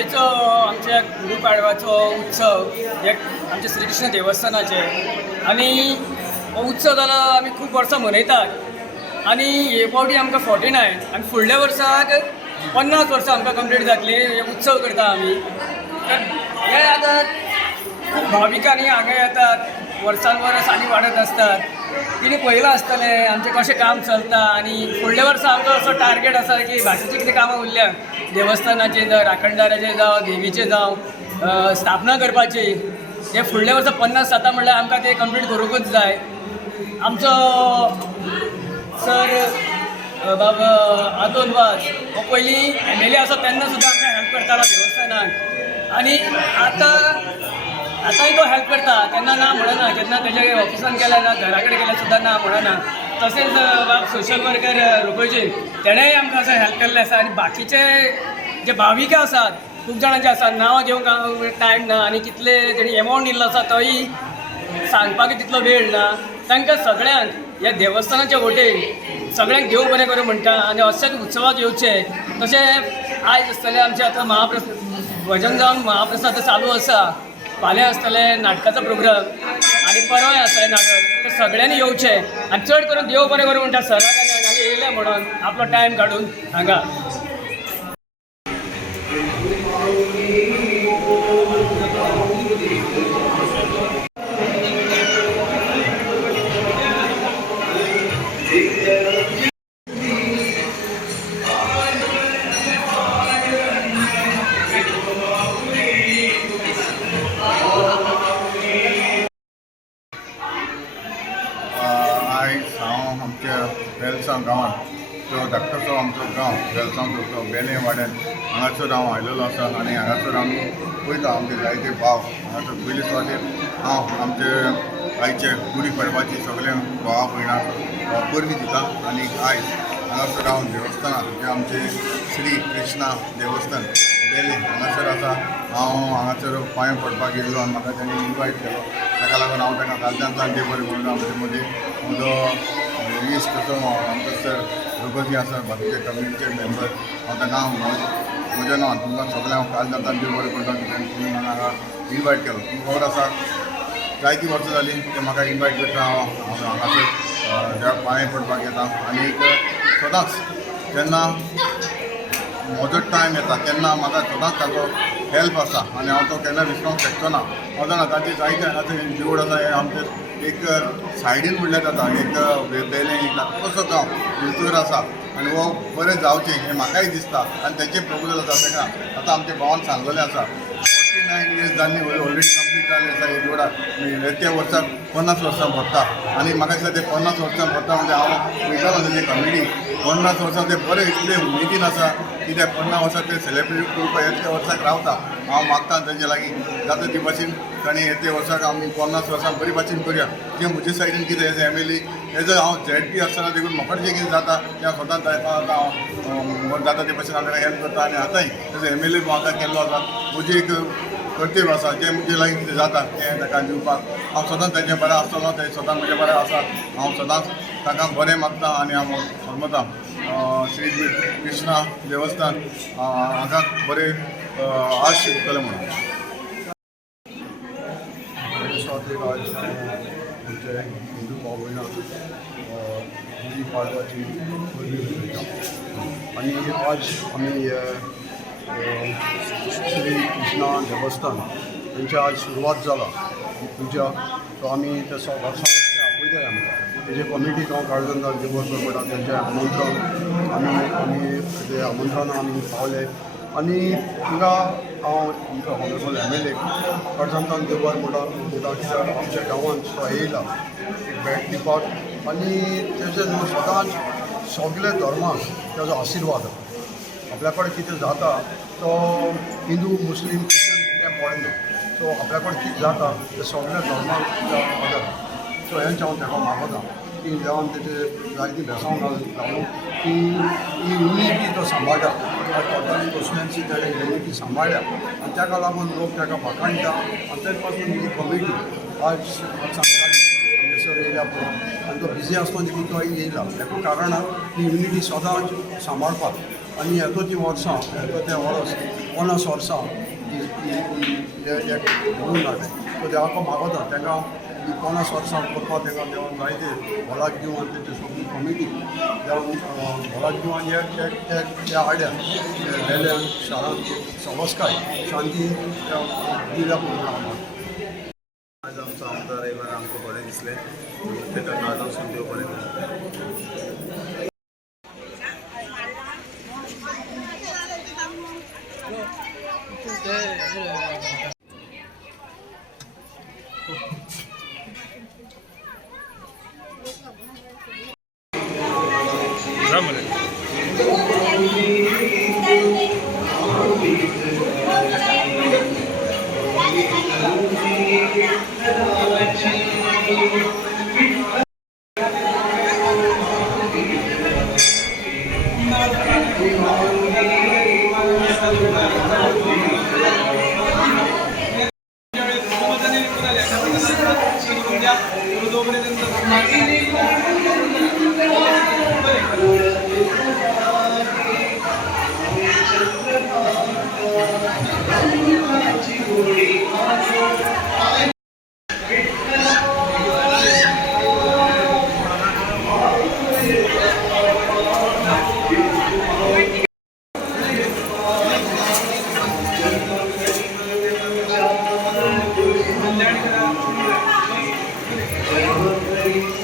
आयचो आमच्या गुढीपाडवाचो उत्सव एक आमच्या श्रीकृष्ण देवस्थानाचे आनी हो उत्सव जालो आमी खूब वर्सां मनयतात आनी हे फावटी आमकां 49 आनी फुडल्या वर्साक 50 वर्सां आमकां कंप्लीट जातली हे उत्सव करता आमी. तर हे आतां खूब भाविकांनी हांगा येतात, वर्सान वर्स आनी वाडत असतात. तिने पळयलां आसतलें आमचें कशें काम चलता आनी फुडल्या वर्सा आमचो असो टार्गेट आसा की बाकीचीं कितें कामां उरल्या देवस्थानाचें जावं राखणदाराचें जावं देवीचें जावं स्थापना करपाची हे फुडल्या वर्सा 50 जाता म्हणल्यार आमकां ते कंप्लीट करूंकूच जाय. आमचो सर बाबा आदोन वास हो पयलीं MLA आसा तेन्ना सुद्दां आमकां हेल्प करतालो देवस्थानाक आनी आतांय तो हेल्प करता. केन्ना ना म्हणना, केन्ना तेजे ऑफिसान गेल्या ना घरा कडेन गेल्यार सुद्दां ना म्हणना. तशेंच बाब सोशल वर्कर रुपयजी तेणेंय आमकां असं हेल्प केल्लें आसा. आनी बाकीचे जे भाविका आसात खूब जाणांचे आसात, नांवां घेवंक टायम ना आनी कितले तेणी एमावंट दिल्लो आसा तोय सांगपाक तितलो वेळ ना. तांकां सगळ्यांक ह्या देवस्थानाचे वटेन सगळ्यांक देव बरें करूं म्हणटा आनी अशेंच उत्सवाक येवचें. तशें आयज आसतलें आमचें आतां भजन जावन महाप्रसाद चालू आसा. फाल्यां आसतलें नाटकाचो प्रोग्राम आनी परवाय आसतलें नाटक. तर सगळ्यांनी येवचें आनी चड करून देव बरें करूं म्हणटा सराक आनी हांगा येयलें म्हणून आपलो टायम काडून हांगा. हांव आमच्या वेलसांव गांवांत तो धाकटोसो आमचो गांव वेलसांवचो तो बेले वाड्यान हांगासर हांव आयिल्लो आसा आनी हांगासर आमी पळयता आमचे जायते भाव हांगासर पयले सुवातेर हांव आमचे आयचे गुडी पडवाची सगळे भावा भयणांक परबी दिता. आनी आयज हांगासर हांव देवस्थानांत जे आमचे श्री कृष्णा देवस्थान बेले हांगासर आसा. हांव हांगासर पांय पडपाक गेल्लो आनी म्हाका तेणी इन्वायट केलो. ताका लागून हांव ताका कालच्यान सांजे बरें म्हणून आमचे मदीं म्हजो इश्ट असो आमचो सर रघुजी आसा बाकीचे कम्युनिटीचे मेंबर हांव ताका म्हज्या नांवान तुमकां सगळ्यांक काल जाता देव बरें करता तुमी म्हाका हांगा इन्वायट केलो. तुमकां खबर आसा जायतीं वर्सां जालीं ते म्हाका इन्वायट करता. हांव हांगासर ह्या पांय पडपाक येता आनी सदांच जेन्ना म्हजो टायम येता तेन्ना म्हाका सदांच ताचो हेल्प आसा आनी हांव तो केन्ना विसरूंक शकचो ना. हांव जाणा ताची जायते हांगासर देवूळ आसा हे आमचे एक सायडीन म्हणल्यार जाता एक बेले एक धाकटोसो गांव भितर आसा आनी हो बरें जावचें हें म्हाकाय दिसता आनी तेचें प्रपोजल आसा. ताका आतां आमच्या भावान सांगलेलें आसा 49 इयर्स जाल्ली ऑलरेडी कंप्लीट जाल्लें आसा हे देवळाक. येत्या वर्साक 50 वर्सां भरता आनी म्हाका दिसता ते 50 वर्सां भरता म्हणजे हांव पळयतालो तेजी कमिटी 50 वर्सां ते बरें इतले उमेदीन आसा कित्याक 50 वर्सां ते सेलेब्रेट करपाक येत्या वर्साक रावता. हांव मागता तेजे लागीं जाता ती भाशेन ताणें येत्या वर्साक आमी 50 वर्सां बरी भाशेन करुया. जें म्हजे सायडीन कितें एज MLA एज हांव ZP आसतना देखून म्हाका जें कितें जाता तें सदांच हांव जाता ते भाशेन हांव ताका हेल्प करता आनी आतांय एज MLA म्हाका केल्लो आसा. म्हजी एक कर्तव्य आसा जें म्हजे लागीं कितें जाता तें ताका दिवपाक हांव सदांच तेजें बरें आसतलो. तें सदांच म्हजें बरें आसा. हांव सदांच ताका बरें मागता आनी हांव समजता श्री कृष्णा देवस्थान हांगा बरें आश करतलें म्हणून. आज आमचे हिंदू भाव भयणां गुडी पाडवाची परबी मनयता आनी आज आमी श्री कृष्णा देवस्थान तेंची आज सुरवात जाला पुजा. सो आमी ते वर्सां वर्सां आपयताय आमकां तेजे कमिटीक हांव काळजांत देव करता तेंचें आमंत्रण आमी तें आमंत्रण आमी पावले आनी थिंगा हांव आमचो ऑनरेबल MLA काळजांत देव बरें म्हणटा कित्याक आमच्या गांवांत तो येयला एक भेट दिवपाक आनी तेजे न्हू सदांच सगळे धर्माक तेजो आशिर्वाद आपल्या कडेन कितें जाता तो हिंदू मुस्लीम क्रिश्चन कितें पडना. सो आपल्या कडेन कितें जाता तें सगळ्या धर्माक मदत. सो हेंच हांव ताका मागता की देवान तेजे जायती भेसांव घालून की ही युनिटी तो सांबाळटा टोटल कॉन्स्टिट्युएन्सी तेणें युनिटी सांबाळ्ळ्या आनी ताका लागून लोक ताका भाकायता आनी तेजे पासून ही कमिटी आज सांगताली आमगे सर येयल्या पळय आनी तो बिजी आसतना देखून तो येयला हेका कारणान ती इम्युनिटी सदांच सांबाळपाक आनी येतो ती वर्सां येतो तें वर्स 50 वर्सां घडून हाडलें सो देवाको मागोता ताका ही 50 वर्सां करपाक ताका देवान जायते भलाक दिवन तेचे सगळी कमिटी देवान भलाक दिवन एक हाड्या वेल्या शारांत समस्काय शांती दिल्या पळोवन आम्हाला आज आमचो आमदार येयल्यार आमकां बरें दिसलें ताका नादाव देव बरें करूं. Thank you.